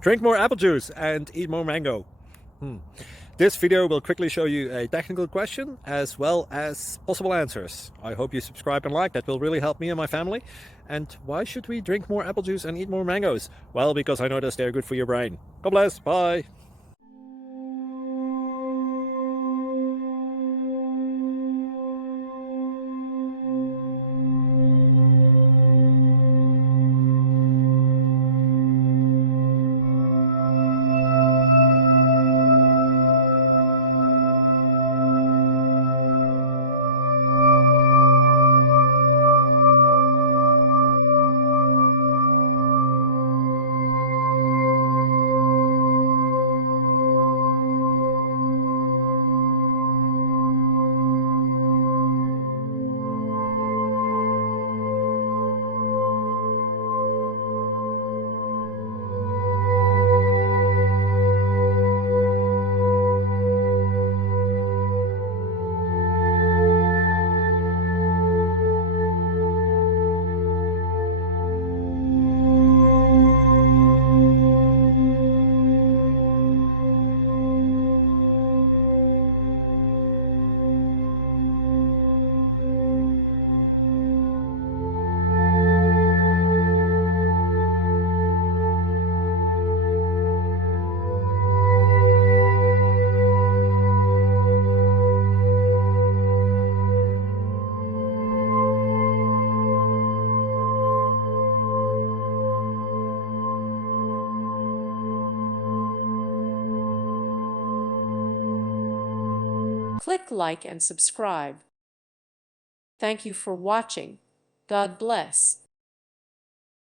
Drink more apple juice and eat more mango. This video will quickly show you a technical question as well as possible answers. I hope you subscribe and like, that will really help me and my family. And why should we drink more apple juice and eat more mangoes? Well, because I noticed they're good for your brain. God bless, bye. Click like and subscribe. Thank you for watching. God bless.